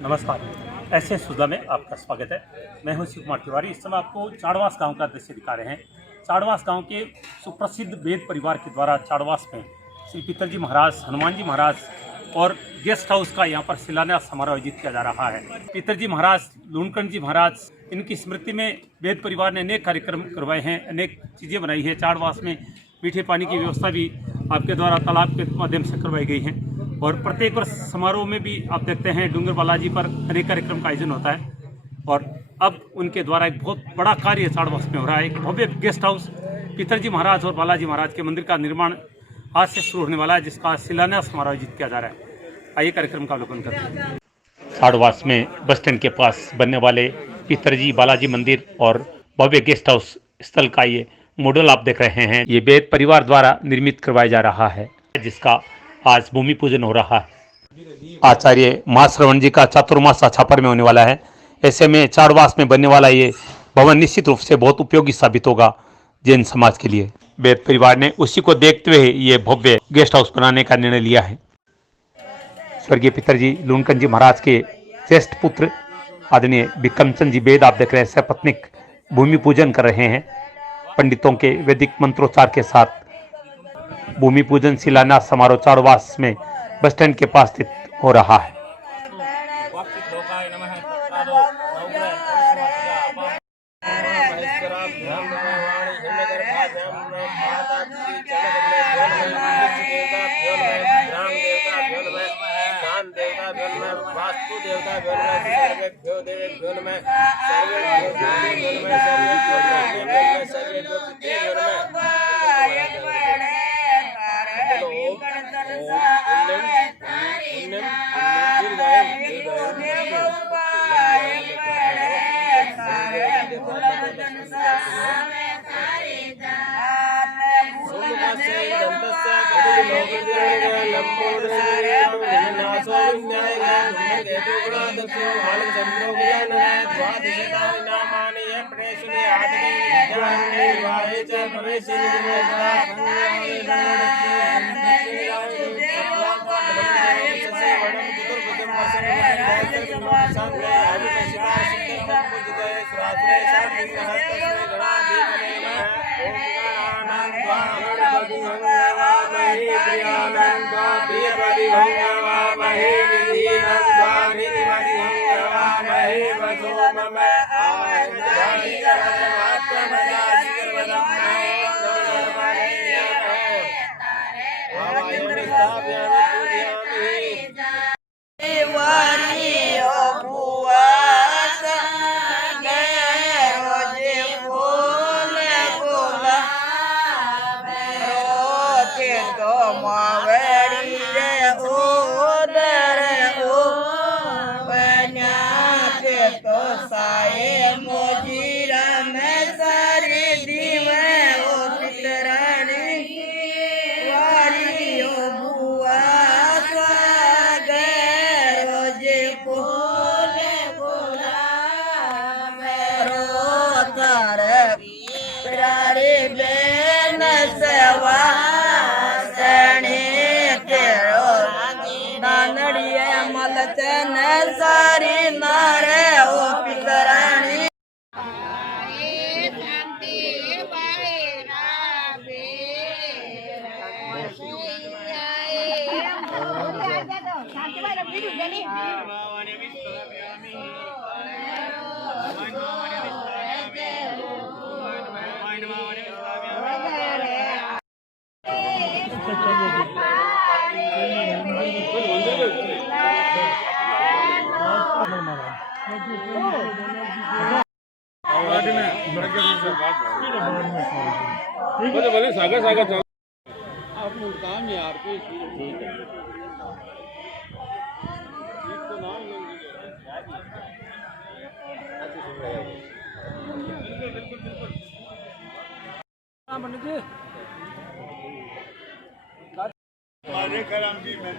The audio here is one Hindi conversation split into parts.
नमस्कार। ऐसे सुधा में आपका स्वागत है। मैं हूं शिव कुमार तिवारी। इस समय आपको चाड़वास गांव का दृश्य दिखा रहे हैं। चाड़वास गांव के सुप्रसिद्ध वेद परिवार के द्वारा चाड़वास में श्री पितरजी महाराज, हनुमान जी महाराज और गेस्ट हाउस का यहां पर शिलान्यास समारोह आयोजित किया जा रहा है। पितरजी महाराज, लूणकंठ जी महाराज, इनकी स्मृति में वेद परिवार ने अनेक कार्यक्रम करवाए हैं, अनेक चीज़ें बनाई है। चाड़वास में मीठे पानी की व्यवस्था भी आपके द्वारा तालाब के माध्यम से करवाई गई है और प्रत्येक वर्ष समारोह में भी आप देखते हैं डूंगर बालाजी पर अनेक कार्यक्रम का आयोजन होता है। और अब उनके द्वारा एक बहुत बड़ा कार्य चाड़वास में हो रहा है। एक भव्य गेस्ट हाउस पितरजी महाराज और बालाजी महाराज के मंदिर का निर्माण आज से शुरू होने वाला है, जिसका शिलान्यास समारोह आयोजित किया जा रहा है। आइए कार्यक्रम का अवलोकन करते हैं। चाड़वास में बस स्टैंड के पास बनने वाले पितरजी बालाजी मंदिर और भव्य गेस्ट हाउस स्थल का ये मॉडल आप देख रहे हैं। ये वेद परिवार द्वारा निर्मित करवाया जा रहा है, जिसका आज भूमि पूजन हो रहा है। आचार्य महाश्रवण जी का चातुर्मासा छापर में होने वाला है। ऐसे में चाड़वास में बनने वाला ये भवन निश्चित रूप से बहुत उपयोगी साबित होगा जैन समाज के लिए। वेद परिवार ने उसी को देखते हुए ये भव्य गेस्ट हाउस बनाने का निर्णय लिया है। स्वर्गीय पितरजी लूणकंठ जी महाराज के श्रेष्ठ पुत्र आदरणीय बिक्रमचंद जी वेद आप देख रहे हैं, सपत्निक भूमि पूजन कर रहे हैं। पंडितों के वैदिक मंत्रोच्चार के साथ भूमि पूजन शिलान्यास समारोह चाड़वास में बस स्टैंड के पास स्थित हो रहा है।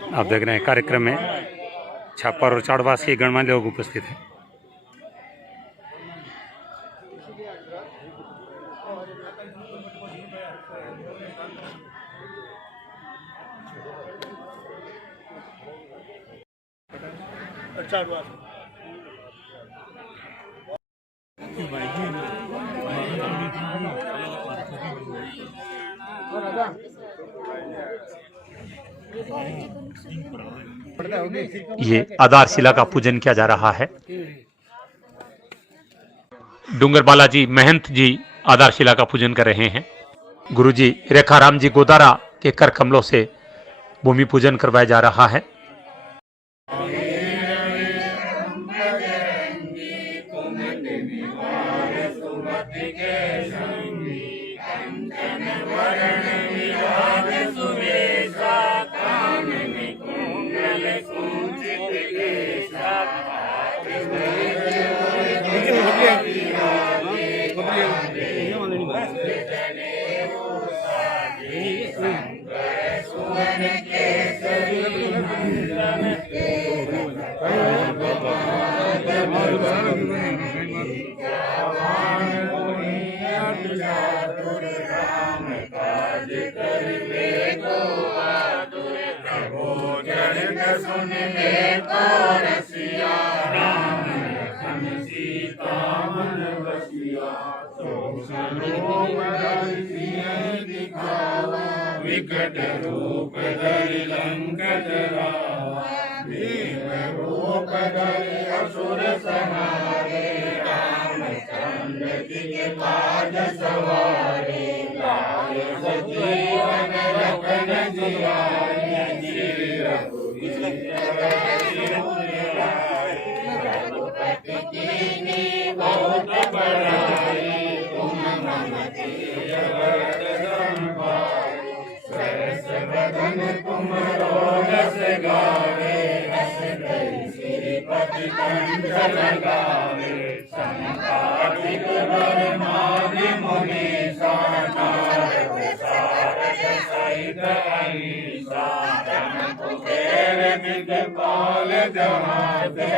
आप देख रहे हैं कार्यक्रम में छापर और चाड़वास के गणमान्य लोग उपस्थित हैं। चाड़वास ये आधारशिला का पूजन किया जा रहा है। डूंगर बालाजी महंत जी आधारशिला का पूजन कर रहे हैं। गुरुजी रेखाराम जी गोदारा के कर कमलों से भूमि पूजन करवाया जा रहा है। विकट रूप धरि लंक जरावा, भीम रूप धरि असुर संहारे, रामचंद्र जी के काज सवारे, लाए सजीवन लखन जियाए, श्री रघुवीर रघुपति कीन्ही बहुत बड़ाई, तुम मम प्रिय भरत संभाई, सरस बदन तुमरो रस गावे, रस गई श्रीपति कंठ लगावे, संपादिक ब्रह्मादि मुनीसा, नारद सारद सहित अहीसा, जन कुबेर दिगपाल जहाँ ते,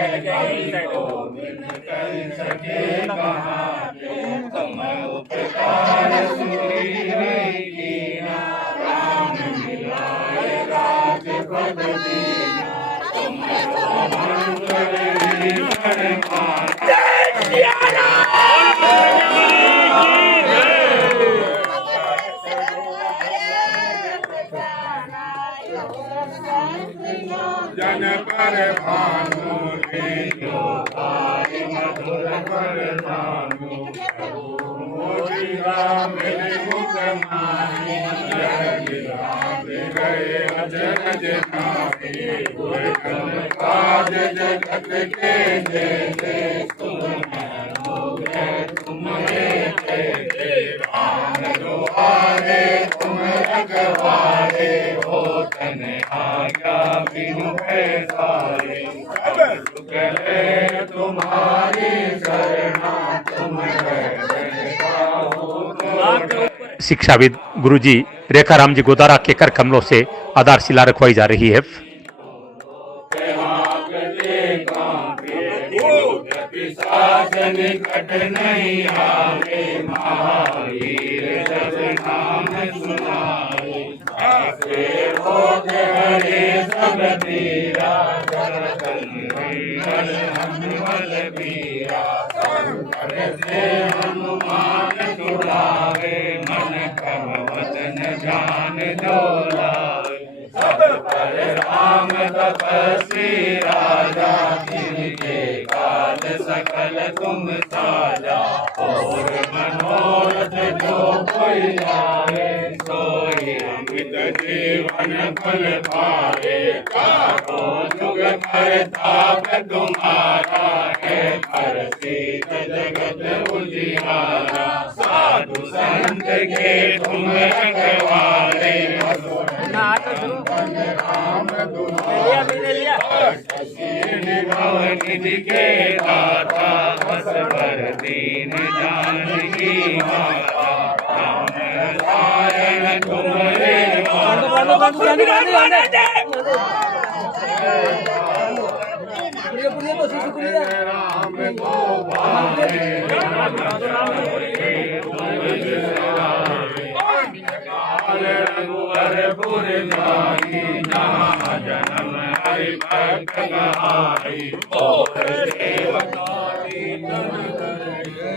को मिल कर सके कहाँ ते, तुम उपकार सुग्रीव कीना, राम मिलाए राजपद दीना, तुमरो मंगल लील्ह माता। जन पर भानु लीलो भाई, मधुर पर भानु मोदी राम मुख माही, गए अजरज नाही, दुर्गम काज जगत के जेते, तुम तुम्हें राम दुआरे तुम रखवारे, हो तन आज्ञा बिनु पैसारे, गले तुम्हारी शरणा, तुम शिक्षाविद गुरुजी रेखाराम जी गोदारा के कर कमलों से आधारशिला रखवाई जा रही है। निकट नहीं आवे, महावीर जब नाम सुनावे, आसे रोग हरे सब पीरा, हनुमल बीरा, संकट से हनुमान छुड़ावे, मन क्रम वचन ध्यान जो लावे, सब पर राम तपस्वी राजा, जिनके काज सकल तुम साजा, और मनोरथ जो कोई आवे, सोई अमित जीवन फल पावे, चारों जुग परताप तुम्हारा है, प्रसिद्ध जगत उजियारा, साधु संत के तुम रखवारे, राम दुलारे, निधि के दाता, असबर दीन जानकी माता, राम रसायन तुम्हारे राम रघुवर जाई, जहाँ जन्म हरि भक्त कहाई, और सेवकाई तन करे,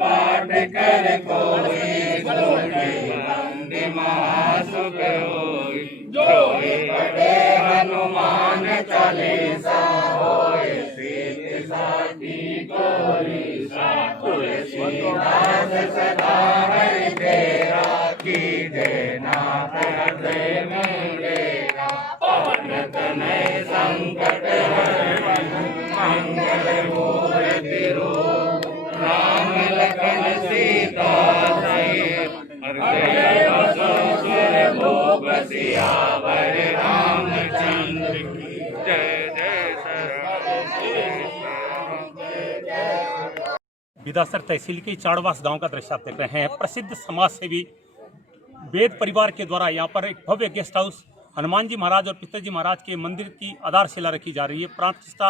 पाठ कर कोई कोटि बंदी महासुख होई जोई पढ़े हनुमान चालीसा होय सीति साखी गौरीसा तुलसीदास सदा हरि तेरा कीजे नाथ हृदय में डेरा पवन तनय संकट हरण मंगल मूर्ति रूप राम लखन सीता सहित हृदय बसो सुर भूप सियावर रामचंद्र की जय जय बिदासर तहसील के चाड़वास गांव का दृश्य आप देख रहे हैं। प्रसिद्ध समाज सेवी वेद परिवार के द्वारा यहाँ पर एक भव्य गेस्ट हाउस हनुमान जी महाराज और पिताजी महाराज के मंदिर की आधारशिला रखी जा रही है। प्राण प्रतिष्ठा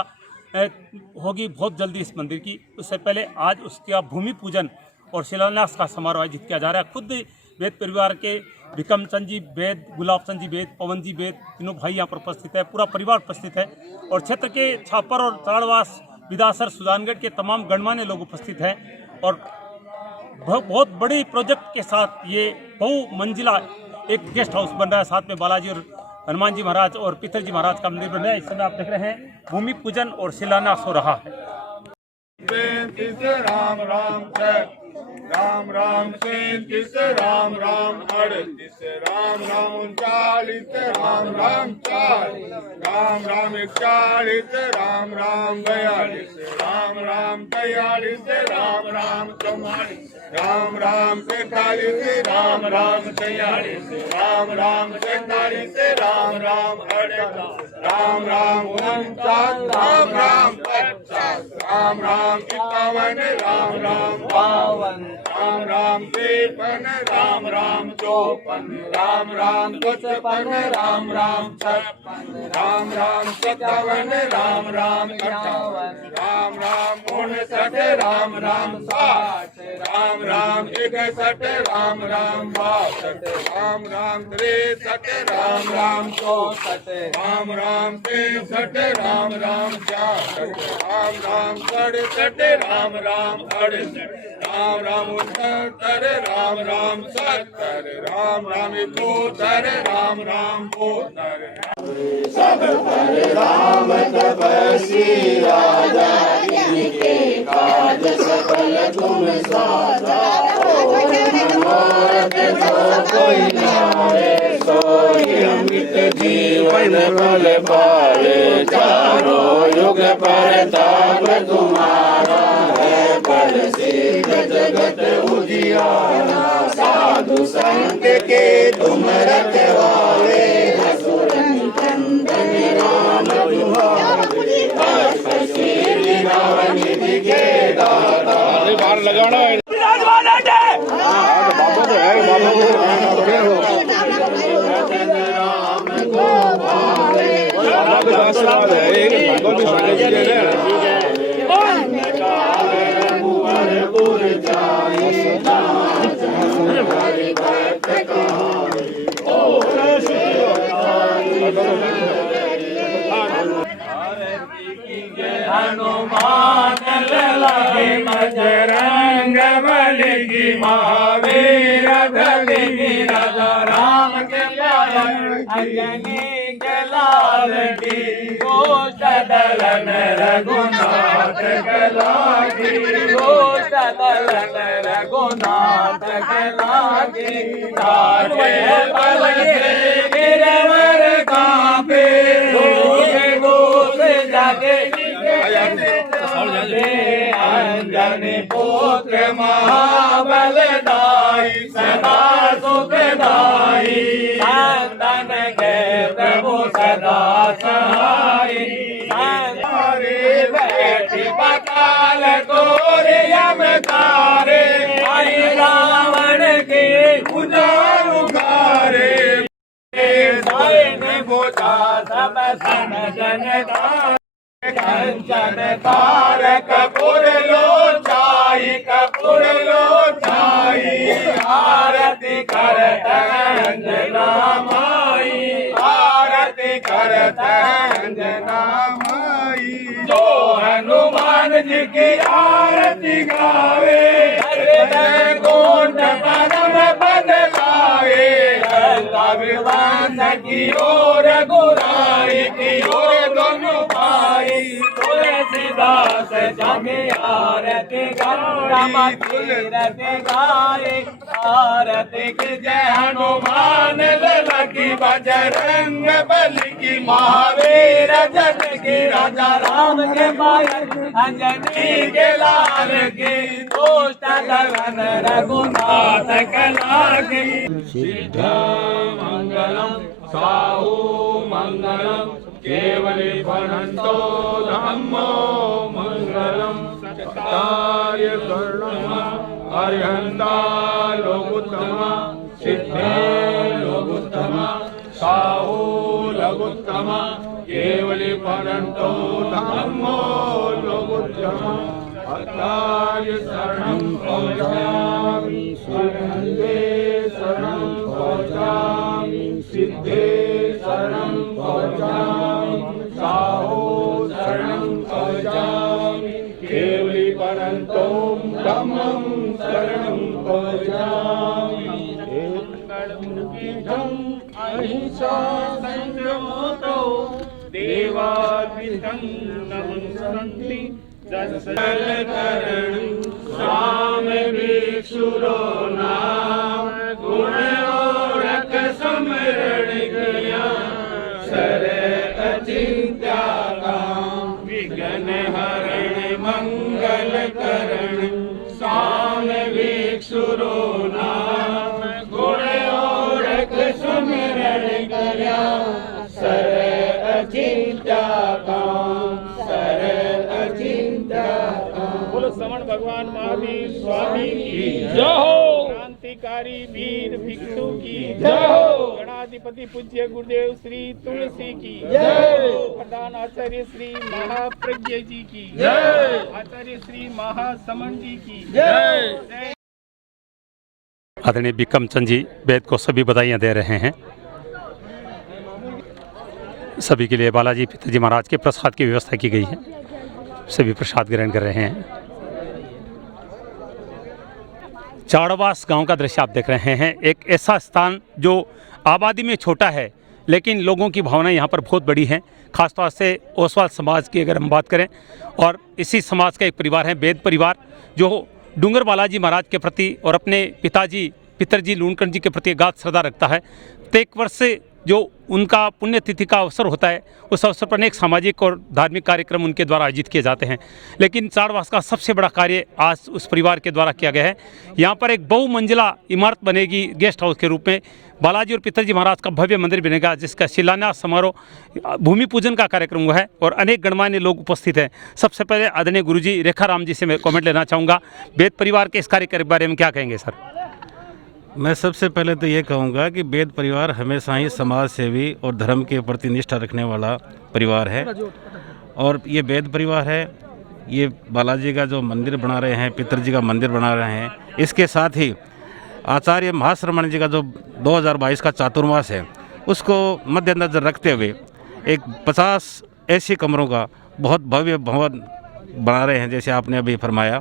होगी बहुत जल्दी इस मंदिर की। उससे पहले आज उसका भूमि पूजन और शिलान्यास का समारोह आयोजित किया जा रहा है। खुद वेद परिवार के विक्रम चंद जी वेद, गुलाब चंद जी वेद, पवन जी वेद, तीनों भाई यहाँ पर उपस्थित है, पूरा परिवार उपस्थित है और क्षेत्र के छापर और चाड़वास, बिदासर, सुजानगढ़ के तमाम गणमान्य लोग उपस्थित हैं और बहुत बड़ी प्रोजेक्ट के साथ ये बहुमंजिला एक गेस्ट हाउस बन रहा है। साथ में बालाजी और हनुमान जी महाराज और पितर जी महाराज का मंदिर बन रहा है। इस समय आप देख रहे हैं भूमि पूजन और शिलान्यास हो रहा है। राम राम राम राम 37 राम राम 38 राम राम 39 राम राम 40 राम राम 41 राम राम 42 राम राम 43 राम राम 44 राम राम 45 राम राम 46 राम राम 47 राम राम 48 राम राम 49 राम राम 50 राम राम 51 राम राम 52 राम राम 53 राम राम 54 राम राम 55 राम राम 56 राम राम 57 राम राम 58 राम राम 59 राम राम 60 राम राम 61 राम राम 62 राम राम 63 राम राम 64 राम राम 63 राम राम 64 राम राम 67 राम राम 68 राम राम 69 राम राम 70 राम राम 71 राम राम 72 सब पर राम तपस्वी राजा इनके काज सकल तुम साजा मनोरथ जो कोई नारे सोई अमित जीवन फल पावे चारों युग परताप तुम्हारा है प्रसिद्ध जगत उजियारा साधु संत के तुम रखवाले असुर निकंदन राम तुम्हारे श्री राम निधि के दाता बाहर लगाना है बाबा तो है राम को पावे बाबा के आशीर्वाद है एक भगवान की सारे चीजें हैं पुर जाए हरि भक्त कहानी हनुमान लगे बजरंग बली की महावीर धली गिरध राम के प्यारे अंजनी के लाल की गोष्ठ दलन रघुनाथ कला की गोष्ठ दलन रघुनाथ कला की तारे पल से गिरवर कांपे गोष्ठ जाके अंजनी पुत्र महाबलदाई सदा सुखदाई संतन के प्रभु सदा सहाय हरे बैठी बकाल तोरे यमकारे आई रावण के उजाड़ उगारे बोझा सब सन जनता कंचन तार कपूर लो चाई आरती करत अंजना माई आरती करत अंजना माई। जो हनुमान जी की आरती गावे, गोंड परम पद लाए। लंका विवाद की ओर गुराई की ओर दोनों भाई। तुलसीदास जमी आरती गाए, तुलसी गाए आरती की जय। हनुमान ललकी बजरंग बली की, महावीर जन की राजा राम के पायल। अंजनी के लाल की, दुष्ट दलन रघुनाथ कला की। सिद्धा मंगलम साहू मंगलम, केवली भणन्तो धम्मो मंगलम। सत्ताय शरणम अरिहन्ता लोकुत्तमा, सिद्धे लोकुत्तमा साहू लघुत्तमा। केवली भणन्तो धम्मो लोकुत्तमा। सत्ताय शरणं भजामि, सिद्धे शरणं भजामि, सिद्धे शरणं भजामि, साहू शरणं भजामि। केवली भणन्तो धम्मं शरणं भजामि। अहिंसा संयमो देवाद्वितं नमस्कन्ति। करण राम भिक्षुरो नाम, गुण औरख समरण किया। सर अचिंत्या काम, विघ्न हरण मंगल करण। साम भिक्षुरो नाम, गुण औरख समरण किया। सर अचिंत्या काम, सर अचिंत्या काम। बोलो श्रवण भगवान महावीर स्वामी की जय हो। क्रांतिकारी वीर भिक्षु की जय हो। गणाधिपति पूज्य गुरुदेव श्री तुलसी की जय। प्रधान आचार्य श्री महाप्रज्ञ जी की जय। आचार्य श्री महासमन जी की जय। आदरणीय बिक्रम चंद जी वेद को सभी बधाइयाँ दे रहे हैं। सभी के लिए बालाजी पिताजी महाराज के प्रसाद की व्यवस्था की गई है, सभी प्रसाद ग्रहण कर रहे हैं। चाड़वास गांव का दृश्य आप देख रहे हैं। एक ऐसा स्थान जो आबादी में छोटा है लेकिन लोगों की भावना यहाँ पर बहुत बड़ी है। खासतौर से ओसवाल समाज की अगर हम बात करें, और इसी समाज का एक परिवार है वेद परिवार, जो डूंगर बालाजी महाराज के प्रति और अपने पितरजी लूणकंठ जी के प्रति अगाध श्रद्धा रखता है। प्रत्येक वर्ष से जो उनका पुण्यतिथि का अवसर होता है, उस अवसर पर अनेक सामाजिक और धार्मिक कार्यक्रम उनके द्वारा आयोजित किए जाते हैं। लेकिन चाड़वास का सबसे बड़ा कार्य आज उस परिवार के द्वारा किया गया है। यहाँ पर एक बहुमंजिला इमारत बनेगी गेस्ट हाउस के रूप में। बालाजी और पितरजी महाराज का भव्य मंदिर बनेगा, जिसका शिलान्यास समारोह भूमि पूजन का कार्यक्रम हुआ है और अनेक गणमान्य लोग उपस्थित हैं। सबसे पहले आदरणीय गुरुजी रेखाराम जी से मैं कमेंट लेना चाहूँगा। वेद परिवार के इस कार्य के बारे में क्या कहेंगे सर? मैं सबसे पहले तो ये कहूँगा कि वेद परिवार हमेशा ही समाज सेवी और धर्म के प्रति निष्ठा रखने वाला परिवार है। और ये वेद परिवार है, ये बालाजी का जो मंदिर बना रहे हैं, पितरजी का मंदिर बना रहे हैं, इसके साथ ही आचार्य महाश्रमण जी का जो 2022 का चातुर्मास है, उसको मद्देनजर रखते हुए एक 50 ऐसी कमरों का बहुत भव्य भवन बना रहे हैं, जैसे आपने अभी फरमाया।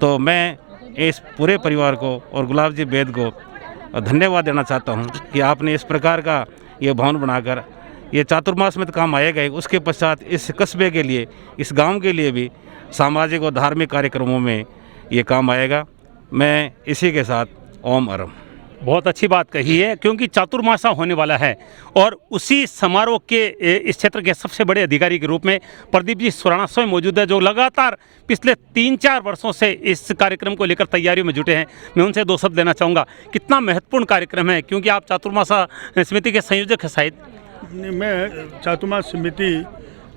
तो मैं इस पूरे परिवार को और गुलाब जी वेद को धन्यवाद देना चाहता हूं कि आपने इस प्रकार का ये भवन बनाकर, ये चातुर्मास में तो काम आएगा ही, उसके पश्चात इस कस्बे के लिए, इस गांव के लिए भी सामाजिक और धार्मिक कार्यक्रमों में ये काम आएगा। मैं इसी के साथ ओम अरम। बहुत अच्छी बात कही है, क्योंकि चातुर्मासा होने वाला है और उसी समारोह के इस क्षेत्र के सबसे बड़े अधिकारी के रूप में प्रदीप जी सुराणा स्वयं मौजूद है, जो लगातार पिछले 3-4 वर्षों से इस कार्यक्रम को लेकर तैयारियों में जुटे हैं। मैं उनसे 2 शब्द लेना चाहूँगा। कितना महत्वपूर्ण कार्यक्रम है, क्योंकि आप चातुर्मासा समिति के संयोजक हैं शायद। मैं चातुर्मास समिति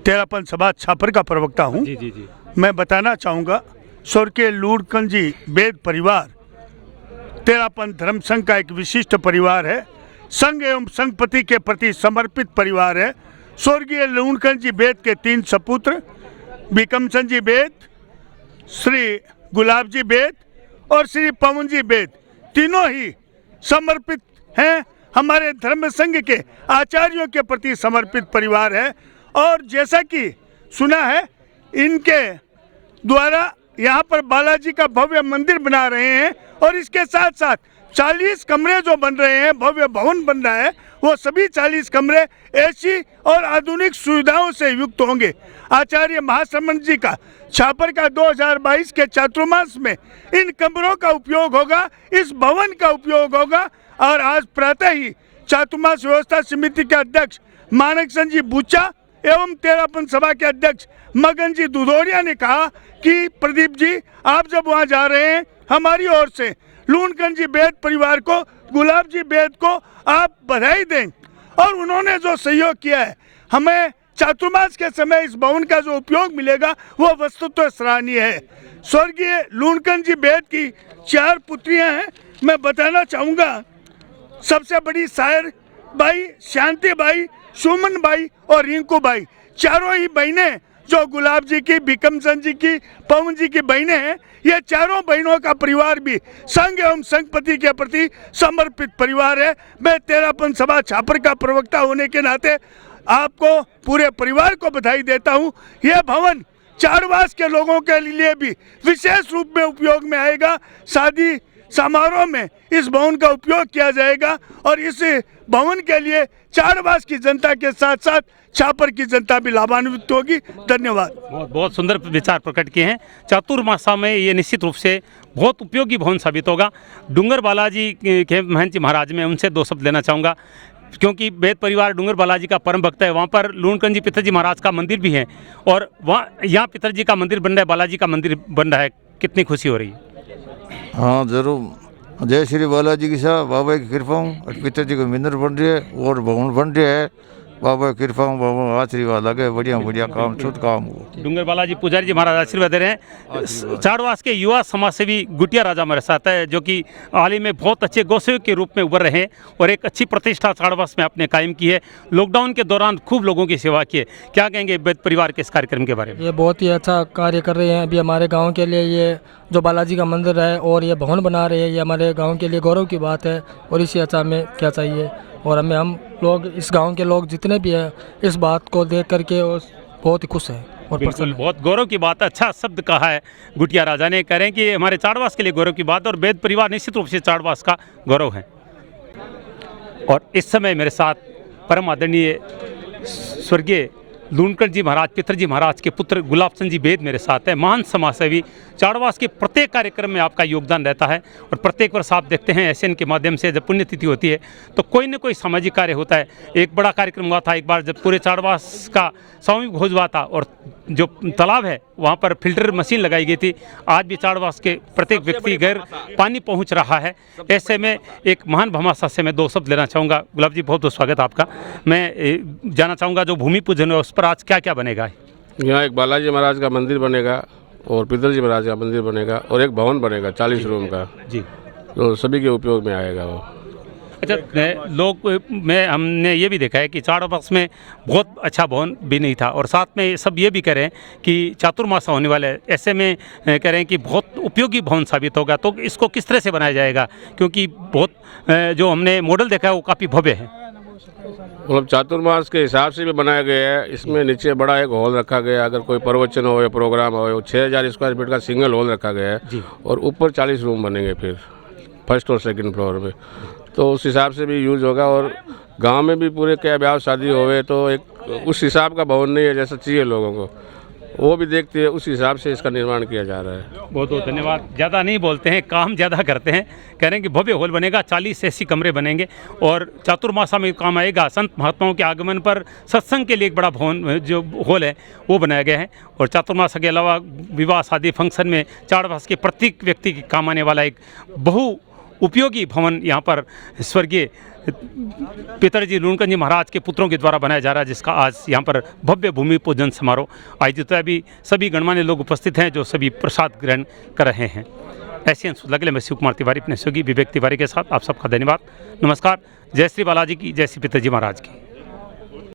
तेरापन सभा छापर का प्रवक्ता हूँ। जी जी जी। मैं बताना चाहूँगा, स्वर्गीय लूणकंठ जी वेद परिवार तेरापन धर्म संघ का एक विशिष्ट परिवार है, संघ एवं संघपति के प्रति समर्पित परिवार है। स्वर्गीय लूणकंठ जी वेद के 3 सपुत्र बिक्रमचंद जी वेद, श्री गुलाब जी वेद और श्री पवन जी वेद, तीनों ही समर्पित हैं हमारे धर्म संघ के आचार्यों के प्रति समर्पित परिवार है। और जैसा कि सुना है, इनके द्वारा यहाँ पर बालाजी का भव्य मंदिर बना रहे हैं और इसके साथ साथ 40 कमरे जो बन रहे हैं, भव्य भवन बन रहा है, वो सभी 40 कमरे ऐसी और आधुनिक सुविधाओं से युक्त होंगे। आचार्य महाश्रमण जी का छापर का 2022 के चातुर्मास में इन कमरों का उपयोग होगा, इस भवन का उपयोग होगा। और आज प्रातः ही चातुर्मास व्यवस्था समिति के अध्यक्ष मानक सिंह जी बूचा एवं तेरापन सभा के अध्यक्ष मगन जी दुधोरिया ने कहा कि प्रदीप जी, आप जब वहाँ जा रहे हैं, हमारी ओर से लूणकंद जी बेद परिवार को, गुलाब जी बेद को आप बधाई दें। और उन्होंने जो सहयोग किया है, हमें चातुर्मास के समय इस भवन का जो उपयोग मिलेगा वो वस्तुतः सराहनीय है। स्वर्गीय लूणकंद जी बेद की 4 पुत्रियां हैं। मैं बताना चाहूँगा, सबसे बड़ी शायर by Shanti by, Suman by और रिंकू बाई, चारों ही बहनें जो गुलाब जी की, बिकम चंद जी की, पवन जी की बहनें हैं, ये चारों बहनों का परिवार भी संघ एवं संघपति के प्रति समर्पित परिवार है। मैं तेरापन सभा छापर का प्रवक्ता होने के नाते आपको, पूरे परिवार को बधाई देता हूँ। यह भवन चाड़वास के लोगों के लिए भी विशेष रूप में उपयोग में आएगा। शादी समारोह में इस भवन का उपयोग किया जाएगा और इस भवन के लिए चाड़वास की जनता के साथ साथ छापर की जनता भी लाभान्वित होगी। धन्यवाद। बहुत बहुत सुंदर विचार प्रकट किए हैं। चातुर्मासा में ये निश्चित रूप से बहुत उपयोगी भवन साबित होगा। डूंगर बालाजी के महंत जी महाराज, में उनसे 2 शब्द लेना चाहूँगा, क्योंकि बेद परिवार डूंगर बालाजी का परम भक्त है। वहाँ पर लूणकंद जी पिताजी महाराज का मंदिर भी है और वहाँ यहाँ पिताजी का मंदिर बन रहा है, बालाजी का मंदिर बन रहा है। कितनी खुशी हो रही है। हाँ जरूर। जय श्री बालाजी की साहब, बाबा की कृपा और पिताजी का मंदिर बन रही है और भवन बन रहा है। बाबा की कृपा, बाबा आशीर्वाद लगे, बढ़िया बढ़िया काम, शुद्ध काम हो। डूंगर बालाजी पुजारी जी महाराज आशीर्वाद दे रहे हैं। चाड़वास के युवा समाज सेवी गुटिया राजा हमारे साथ है, जो कि हाल ही में बहुत अच्छे गौसेवक के रूप में उभर रहे हैं और एक अच्छी प्रतिष्ठा चाड़वास में आपने कायम की है। लॉकडाउन के दौरान खूब लोगों की सेवा की है। क्या कहेंगे बेद परिवार के इस कार्यक्रम के बारे में? ये बहुत ही अच्छा कार्य कर रहे हैं। अभी हमारे गाँव के लिए ये जो बालाजी का मंदिर है और ये भवन बना रहे हैं, ये हमारे गाँव के लिए गौरव की बात है और इससे अच्छा हमें क्या चाहिए। और हम लोग, इस गांव के लोग जितने भी हैं, इस बात को देख करके बहुत ही खुश हैं और बिल्कुल बहुत गौरव की बात है। अच्छा शब्द कहा है गुटिया राजा ने, कह रहे हैं कि हमारे चाड़वास के लिए गौरव की बात है और बेद परिवार निश्चित रूप से चाड़वास का गौरव है। और इस समय मेरे साथ परम आदरणीय स्वर्गीय लूणकंद जी महाराज, पितरजी महाराज के पुत्र गुलाब चंद जी बेद मेरे साथ है। महान समाजसेवी, चाड़वास के प्रत्येक कार्यक्रम में आपका योगदान रहता है और प्रत्येक वर्ष आप देखते हैं एसएन के माध्यम से जब पुण्यतिथि होती है तो कोई न कोई सामाजिक कार्य होता है। एक बड़ा कार्यक्रम हुआ था एक बार, जब पूरे चाड़वास का सामूहिक भोज हुआ था और जो तालाब है वहाँ पर फिल्टर मशीन लगाई गई थी। आज भी चाड़वास के प्रत्येक व्यक्ति घर पानी पहुँच रहा है। ऐसे में एक महान भामाशाह से मैं 2 शब्द लेना चाहूँगा। गुलाब जी बहुत बहुत स्वागत आपका। मैं जानना चाहूँगा, जो भूमि पूजन है उस पर आज क्या क्या बनेगा? यहाँ एक बालाजी महाराज का मंदिर बनेगा और पितरजी महाराज का मंदिर बनेगा और एक भवन बनेगा 40 रूम का जी, तो सभी के उपयोग में आएगा वो। अच्छा, हमने ये भी देखा है कि चाड़वास में बहुत अच्छा भवन भी नहीं था और साथ में सब ये भी कह रहे हैं कि चातुर्मासा होने वाला है, ऐसे में कह रहे हैं कि बहुत उपयोगी भवन साबित होगा। तो इसको किस तरह से बनाया जाएगा, क्योंकि बहुत जो हमने मॉडल देखा है वो काफ़ी भव्य है। मतलब चातुर्मास के हिसाब से भी बनाया गया है। इसमें नीचे बड़ा एक हॉल रखा गया है, अगर कोई प्रवचन हो या प्रोग्राम हो। 6000 स्क्वायर फीट का सिंगल हॉल रखा गया है और ऊपर 40 रूम बनेंगे फिर फर्स्ट और सेकंड फ्लोर में, तो उस हिसाब से भी यूज होगा। और गांव में भी पूरे क्या ब्याह शादी होवे तो एक उस हिसाब का भवन नहीं है जैसा चाहिए लोगों को, वो भी देखते हैं, उस हिसाब से इसका निर्माण किया जा रहा है। बहुत बहुत धन्यवाद। ज़्यादा नहीं बोलते हैं, काम ज़्यादा करते हैं। कह रहे हैं कि भव्य हॉल बनेगा, 40 ऐसी कमरे बनेंगे और चातुर्मासा में काम आएगा। संत महात्माओं के आगमन पर सत्संग के लिए एक बड़ा भवन जो हॉल है वो बनाया गया है और चातुर्मासा के अलावा विवाह शादी फंक्शन में चाड़वास के प्रत्येक व्यक्ति के काम आने वाला एक बहु उपयोगी भवन यहाँ पर स्वर्गीय पितरजी लूणकंद जी महाराज के पुत्रों के द्वारा बनाया जा रहा है, जिसका आज यहाँ पर भव्य भूमि पूजन समारोह आयोजित है। अभी सभी गणमान्य लोग उपस्थित हैं जो सभी प्रसाद ग्रहण कर रहे हैं। ऐसे लगे मैं शिव कुमार तिवारी अपने सहयोगी विवेक तिवारी के साथ आप सबका धन्यवाद। नमस्कार। जय श्री बालाजी की, जय श्री पितरजी महाराज की।